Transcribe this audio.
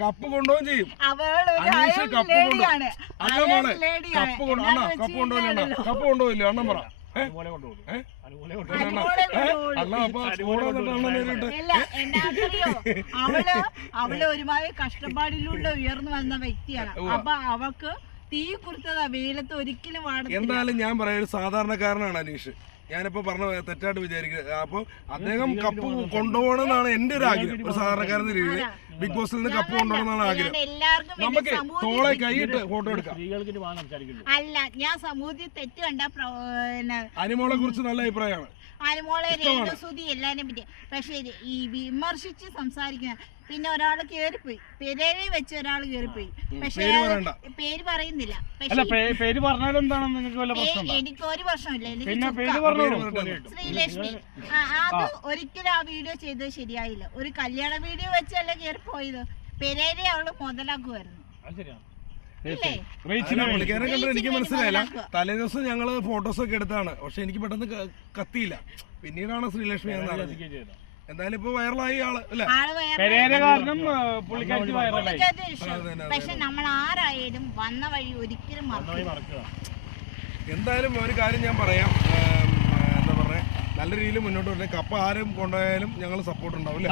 Cup കൊണ്ടുപോകും ചെയ്യും. Aneesha cup കൊണ്ടുപോകും. അല്ല മോളെ കപ്പ് കൊണ്ടുപോയില്ല. കപ്പ് കൊണ്ടുപോയില്ല അണ്ണൻ പറ. അവള് ഒരുമാതിരി കഷ്ടപ്പാടിലൂടെ ഉയർന്നു വന്ന വ്യക്തിയാണ്. അപ്പൊ അവൾക്ക് തീ കൊടുത്തതാ വെയിലത്ത് ഒരിക്കലും വാടും. എന്തായാലും ഞാൻ പറയാം, ഒരു സാധാരണക്കാരനാണ് അനീഷ്. ഞാനിപ്പോ പറഞ്ഞ തെറ്റായിട്ട് വിചാരിക്കുന്നത്. അപ്പൊ അദ്ദേഹം കപ്പ് കൊണ്ടുപോകണമെന്നാണ് എന്റെ ഒരു ആഗ്രഹം. ഒരു സാധാരണക്കാരൻ രീതിയിൽ ബിഗ് ബോസിൽ നിന്ന് കപ്പ് കൊണ്ടുപോകണമെന്നാണ് ആഗ്രഹം. നമുക്ക് തോളെ കൈയിട്ട് ഫോട്ടോ എടുക്കാം. അല്ല, ഞാൻ സമൂഹത്തിൽ തെറ്റ് കണ്ട അനിമോളെ കുറിച്ച് നല്ല അഭിപ്രായമാണ്. അനുമോളെ രേണുസുതി എല്ലാരും പറ്റി. പക്ഷെ ഈ വിമർശിച്ച് സംസാരിക്കുന്ന പിന്നെ ഒരാള് കേറിപ്പോയി, പെരേരെ വെച്ച് ഒരാള് കേറിപ്പോയി. പക്ഷെ പേര് പറയുന്നില്ല. എനിക്ക് ഒരു പ്രശ്നമില്ല. ശ്രീലക്ഷ്മി അത് ഒരിക്കലും ആ വീഡിയോ ചെയ്തത് ശരിയായില്ല. ഒരു കല്യാണ വീഡിയോ വെച്ചല്ല കേറിപ്പോയത്. പെരേരെ അവള് മുതലാക്കുമായിരുന്നു. പുള്ളിക്കാരെ കണ്ടത് എനിക്ക് മനസ്സിലായില്ല. തലേദിവസം ഞങ്ങള് ഫോട്ടോസ് ഒക്കെ എടുത്താണ്. പക്ഷെ എനിക്ക് പെട്ടെന്ന് കത്തിയില്ല. പിന്നീടാണ് ശ്രീലക്ഷ്മി എന്ന് അറിഞ്ഞത്. എന്തായാലും ഇപ്പൊ വൈറലായി ആള് അല്ലേ. പക്ഷെ നമ്മൾ ആരായാലും വന്ന വഴി ഒരിക്കലും മറക്കുക. എന്തായാലും ഒരു കാര്യം ഞാൻ പറയാം, എന്താ പറയാ, നല്ല രീതിയിൽ മുന്നോട്ട് വരട്ടെ. കപ്പ ആരും കൊണ്ടുപോയാലും ഞങ്ങൾ സപ്പോർട്ട് ഉണ്ടാവും.